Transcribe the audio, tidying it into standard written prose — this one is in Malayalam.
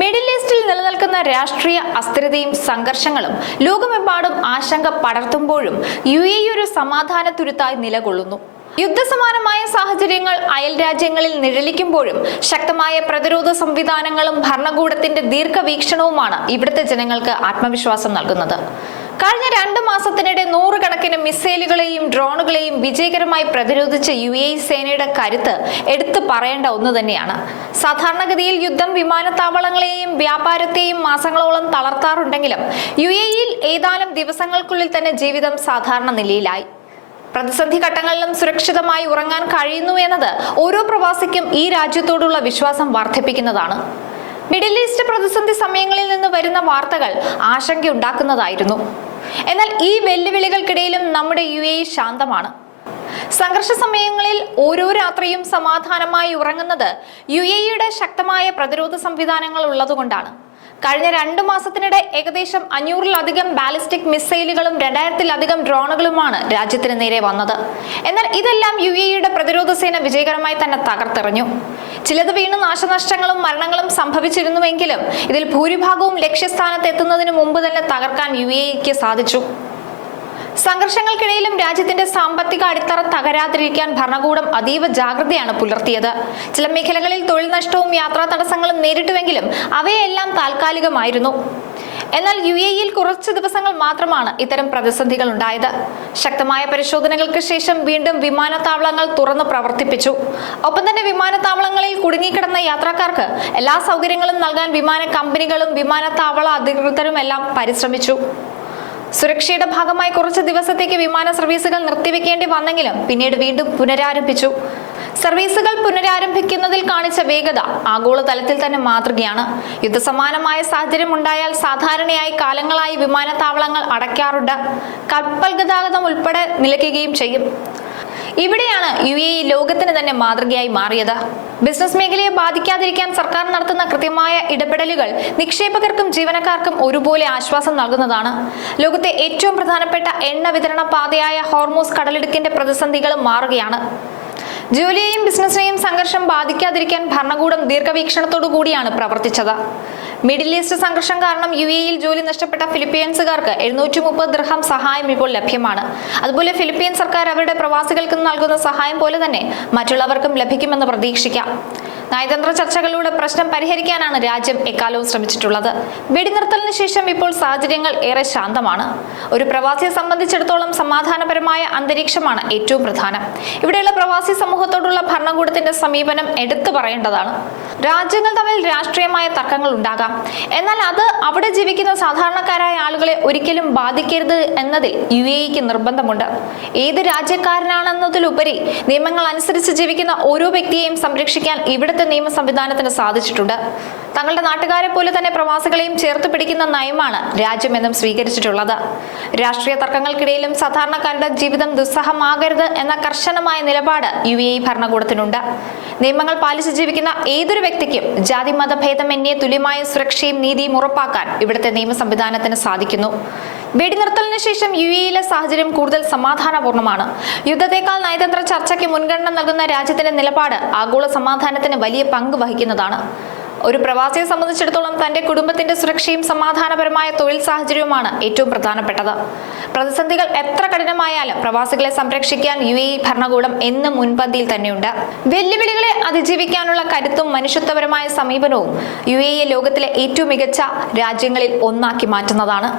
മിഡിൽ ഈസ്റ്റിൽ നിലനിൽക്കുന്ന രാഷ്ട്രീയ അസ്ഥിരതയും സംഘർഷങ്ങളും ലോകമെമ്പാടും ആശങ്ക പടർത്തുമ്പോഴും UAE ഒരു സമാധാന തുരുത്തായി നിലകൊള്ളുന്നു. യുദ്ധസമാനമായ സാഹചര്യങ്ങൾ അയൽ രാജ്യങ്ങളിൽ നിഴലിക്കുമ്പോഴും ശക്തമായ പ്രതിരോധ സംവിധാനങ്ങളും ഭരണകൂടത്തിന്റെ ദീർഘവീക്ഷണവുമാണ് ഇവിടുത്തെ ജനങ്ങൾക്ക് ആത്മവിശ്വാസം നൽകുന്നത്. കഴിഞ്ഞ 2 മാസത്തിനിടെ 100 കണക്കിന് മിസൈലുകളെയും ഡ്രോണുകളെയും വിജയകരമായി പ്രതിരോധിച്ച UAE സേനയുടെ കരുത്ത് എടുത്തു പറയേണ്ട ഒന്ന് തന്നെയാണ്. സാധാരണഗതിയിൽ യുദ്ധം വിമാനത്താവളങ്ങളെയും വ്യാപാരത്തെയും മാസങ്ങളോളം തളർത്താറുണ്ടെങ്കിലും UAEയിൽ ഏതാനും ദിവസങ്ങൾക്കുള്ളിൽ തന്നെ ജീവിതം സാധാരണ നിലയിലായി. പ്രതിസന്ധി ഘട്ടങ്ങളിലും സുരക്ഷിതമായി ഉറങ്ങാൻ കഴിയുന്നു എന്നത് ഓരോ പ്രവാസിക്കും ഈ രാജ്യത്തോടുള്ള വിശ്വാസം വർദ്ധിപ്പിക്കുന്നതാണ്. മിഡിൽ ഈസ്റ്റ് പ്രതിസന്ധി സമയങ്ങളിൽ നിന്ന് വരുന്ന വാർത്തകൾ ആശങ്കയുണ്ടാക്കുന്നതായിരുന്നു. എന്നാൽ ഈ വെല്ലുവിളികൾക്കിടയിലും നമ്മുടെ UAE ശാന്തമാണ്. സംഘർഷ സമയങ്ങളിൽ ഓരോ രാത്രിയും സമാധാനമായി ഉറങ്ങുന്നത് UAEയുടെ ശക്തമായ പ്രതിരോധ സംവിധാനങ്ങൾ ഉള്ളതുകൊണ്ടാണ്. കഴിഞ്ഞ 2 മാസത്തിനിടെ ഏകദേശം 500-ലധികം ബാലിസ്റ്റിക് മിസൈലുകളും 2000-ലധികം ഡ്രോണുകളുമാണ് രാജ്യത്തിന് നേരെ വന്നത്. എന്നാൽ ഇതെല്ലാം UAEയുടെ പ്രതിരോധ സേന വിജയകരമായി തന്നെ തകർത്തെറിഞ്ഞു. ചിലത് വീണ് നാശനഷ്ടങ്ങളും മരണങ്ങളും സംഭവിച്ചിരുന്നുവെങ്കിലും ഇതിൽ ഭൂരിഭാഗവും ലക്ഷ്യസ്ഥാനത്ത് എത്തുന്നതിന് മുമ്പ് തന്നെ തകർക്കാൻ UAEക്ക് സാധിച്ചു. സംഘർഷങ്ങൾക്കിടയിലും രാജ്യത്തിന്റെ സാമ്പത്തിക അടിത്തറ തകരാതിരിക്കാൻ ഭരണകൂടം അതീവ ജാഗ്രതയാണ് പുലർത്തിയത്. ചില മേഖലകളിൽ തൊഴിൽ നഷ്ടവും യാത്രാ തടസ്സങ്ങളും നേരിട്ടുവെങ്കിലും അവയെല്ലാം താൽക്കാലികമായിരുന്നു. എന്നാൽ UAEയിൽ കുറച്ചു ദിവസങ്ങൾ മാത്രമാണ് ഇത്തരം പ്രതിസന്ധികൾ ഉണ്ടായത്. ശക്തമായ പരിശോധനകൾക്ക് ശേഷം വീണ്ടും വിമാനത്താവളങ്ങൾ തുറന്നു പ്രവർത്തിപ്പിച്ചു. ഒപ്പം തന്നെ വിമാനത്താവളങ്ങളിൽ കുടുങ്ങിക്കിടന്ന യാത്രക്കാർക്ക് എല്ലാ സൗകര്യങ്ങളും നൽകാൻ വിമാന കമ്പനികളും വിമാനത്താവള അധികൃതരും എല്ലാം പരിശ്രമിച്ചു. സുരക്ഷയുടെ ഭാഗമായി കുറച്ച് ദിവസത്തേക്ക് വിമാന സർവീസുകൾ നിർത്തിവെക്കേണ്ടി വന്നെങ്കിലും പിന്നീട് വീണ്ടും പുനരാരംഭിച്ചു. സർവീസുകൾ പുനരാരംഭിക്കുന്നതിൽ കാണിച്ച വേഗത ആഗോളതലത്തിൽ തന്നെ മാതൃകയാണ്. യുദ്ധസമാനമായ സാഹചര്യം ഉണ്ടായാൽ സാധാരണയായി കാലങ്ങളായി വിമാനത്താവളങ്ങൾ അടയ്ക്കാറുണ്ട്. കപ്പൽ ഗതാഗതം ഉൾപ്പെടെ നിലയ്ക്കുകയും ചെയ്യും. ഇവിടെയാണ് UAE ലോകത്തിന് തന്നെ മാതൃകയായി മാറിയത്. ബിസിനസ് മേഖലയെ ബാധിക്കാതിരിക്കാൻ സർക്കാർ നടത്തുന്ന കൃത്യമായ ഇടപെടലുകൾ നിക്ഷേപകർക്കും ജീവനക്കാർക്കും ഒരുപോലെ ആശ്വാസം നൽകുന്നതാണ്. ലോകത്തെ ഏറ്റവും പ്രധാനപ്പെട്ട എണ്ണ വിതരണ പാതയായ ഹോർമൂസ് കടലിടുക്കിന്റെ പ്രതിസന്ധികളും മാറുകയാണ്. ജോലിയെയും ബിസിനസിനെയും സംഘർഷം ബാധിക്കാതിരിക്കാൻ ഭരണകൂടം ദീർഘവീക്ഷണത്തോടു കൂടിയാണ് പ്രവർത്തിച്ചത്. മിഡിൽ ഈസ്റ്റ് സംഘർഷം കാരണം UAEയിൽ ജോലി നഷ്ടപ്പെട്ട ഫിലിപ്പീൻസുകാർക്ക് 730 ദിർഹം സഹായം ഇപ്പോൾ ലഭ്യമാണ്. അതുപോലെ ഫിലിപ്പീൻ സർക്കാർ അവരുടെ പ്രവാസികൾക്ക് നൽകുന്ന സഹായം പോലെ തന്നെ മറ്റുള്ളവർക്കും ലഭിക്കുമെന്ന് പ്രതീക്ഷിക്കാം. നയതന്ത്ര ചർച്ചകളിലൂടെ പ്രശ്നം പരിഹരിക്കാനാണ് രാജ്യം എക്കാലവും ശ്രമിച്ചിട്ടുള്ളത്. വെടിനിർത്തലിന് ശേഷം ഇപ്പോൾ സാഹചര്യങ്ങൾ ഏറെ ശാന്തമാണ്. ഒരു പ്രവാസിയെ സംബന്ധിച്ചിടത്തോളം സമാധാനപരമായ അന്തരീക്ഷമാണ് ഏറ്റവും പ്രധാനം. ഇവിടെയുള്ള പ്രവാസി സമൂഹത്തോടുള്ള ഭരണകൂടത്തിന്റെ സമീപനം എടുത്തു പറയേണ്ടതാണ്. രാജ്യങ്ങൾ തമ്മിൽ രാഷ്ട്രീയമായ തർക്കങ്ങൾ ഉണ്ടാകാം, എന്നാൽ അത് അവിടെ ജീവിക്കുന്ന സാധാരണക്കാരായ ആളുകളെ ഒരിക്കലും ബാധിക്കരുത് എന്നതിൽ UAEക്ക് നിർബന്ധമുണ്ട്. ഏത് രാജ്യക്കാരനാണെന്നതിലുപരി നിയമങ്ങൾ അനുസരിച്ച് ജീവിക്കുന്ന ഓരോ വ്യക്തിയെയും സംരക്ഷിക്കാൻ ഇവിടുത്തെ നിയമ സംവിധാനത്തിന് സാധിച്ചിട്ടുണ്ട്. തങ്ങളുടെ നാട്ടുകാരെ പോലെ തന്നെ പ്രവാസികളെയും ചേർത്ത് പിടിക്കുന്ന നയമാണ് രാജ്യമെന്നും സ്വീകരിച്ചിട്ടുള്ളത്. രാഷ്ട്രീയ തർക്കങ്ങൾക്കിടയിലും സാധാരണക്കാരുടെ ജീവിതം ദുസ്സഹമാകരുത് എന്ന കർശനമായ നിലപാട് UAE ഭരണകൂടത്തിനുണ്ട്. നിയമങ്ങൾ പാലിച്ച് ജീവിക്കുന്ന ഏതൊരു വ്യക്തിക്കും ജാതി മതഭേദമന്യേ തുല്യമായ സുരക്ഷയും നീതിയും ഉറപ്പാക്കാൻ ഇവിടുത്തെ നിയമ സംവിധാനത്തിന് സാധിക്കുന്നു. വെടിനിർത്തലിന് ശേഷം UAEയിലെ സാഹചര്യം കൂടുതൽ സമാധാനപൂർണ്ണമാണ്. യുദ്ധത്തെക്കാൾ നയതന്ത്ര ചർച്ചയ്ക്ക് മുൻഗണന നൽകുന്ന രാജ്യത്തിന്റെ നിലപാട് ആഗോള സമാധാനത്തിന് വലിയ പങ്ക് വഹിക്കുന്നതാണ്. ഒരു പ്രവാസിയെ സംബന്ധിച്ചിടത്തോളം തന്റെ കുടുംബത്തിന്റെ സുരക്ഷയും സമാധാനപരമായ തൊഴിൽ സാഹചര്യവുമാണ് ഏറ്റവും പ്രധാനപ്പെട്ടത്. പ്രതിസന്ധികൾ എത്ര കഠിനമായാലും പ്രവാസികളെ സംരക്ഷിക്കാൻ UAE ഭരണകൂടം എന്നും മുൻപന്തിയിൽ തന്നെയുണ്ട്. വെല്ലുവിളികളെ അതിജീവിക്കാനുള്ള കരുത്തും മനുഷ്യത്വപരമായ സമീപനവും UAE ലോകത്തിലെ ഏറ്റവും മികച്ച രാജ്യങ്ങളിൽ ഒന്നാക്കി മാറ്റുന്നതാണ്.